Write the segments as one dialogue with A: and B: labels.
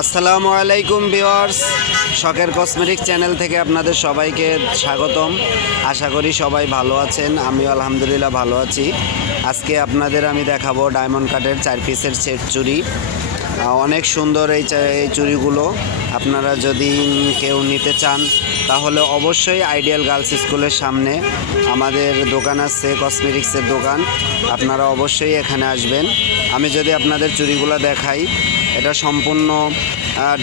A: আসসালামু আলাইকুম ভিওয়ার্স শখের কসমেটিক চ্যানেল থেকে আপনাদের সবাইকে স্বাগতম। আশা করি সবাই ভালো আছেন আমিও আলহামদুলিল্লাহ ভালো আছি। আজকে আপনাদের আমি দেখাবো ডায়মন্ড কাটের চার পিসের সেট আহ, অনেক সুন্দর এই এই চুড়িগুলো। আপনারা যদি কেউ নিতে চান, তাহলে অবশ্যই আইডিয়াল গার্লস স্কুলের সামনে আমাদের দোকান আছে, কসমেটিক্সের দোকান। আপনারা অবশ্যই এখানে আসবেন। আমি যদি আপনাদের চুড়িগুলো দেখাই, এটা সম্পূর্ণ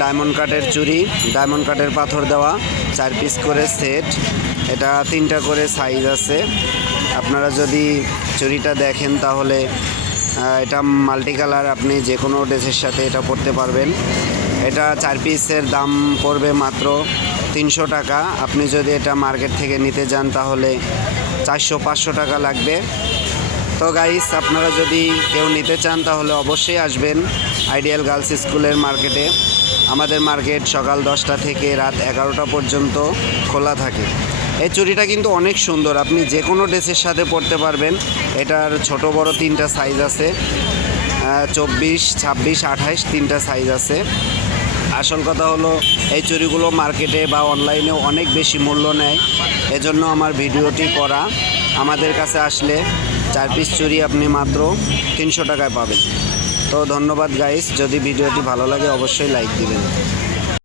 A: ডায়মন্ড কাটের চুড়ি ডায়মন্ড কাটের পাথর দেওয়া, চার পিস করে সেট এটা তিনটা করে সাইজ আছে। আপনারা যদি চুড়িটা দেখেন, তাহলে এটা মাল্টি কালার আপনি যে কোনো ড্রেসের সাথে এটা পরতে পারবেন। এটা চার পিসের দাম পড়বে মাত্র তিনশো টাকা। আপনি যদি এটা মার্কেট থেকে নিতে যান, তাহলে চারশো, পাঁচশো টাকা লাগবে। তো গাইস আপনারা যদি কেউ নিতে চান, তাহলে অবশ্যই আসবেন আইডিয়াল গার্লস স্কুলের মার্কেটে আমাদের মার্কেট সকাল দশটা থেকে রাত এগারোটা পর্যন্ত খোলা থাকে। এই চুড়িটা কিন্তু অনেক সুন্দর। আপনি যে কোনো ড্রেসের সাথে পরতে পারবেন। এটার ছোট বড় তিনটা সাইজ আছে। চব্বিশ, ছাব্বিশ, আঠাইশ তিনটা সাইজ আছে। আসল কথা হলো, এই চুরিগুলো মার্কেটে বা অনলাইনেও অনেক বেশি মূল্য নেয়। এজন্য আমার ভিডিওটি করা। আমাদের কাছে আসলে চার পিস চুরি আপনি মাত্র তিনশো টাকায় পাবেন। তো ধন্যবাদ গাইস যদি ভিডিওটি ভালো লাগে অবশ্যই লাইক দিবেন।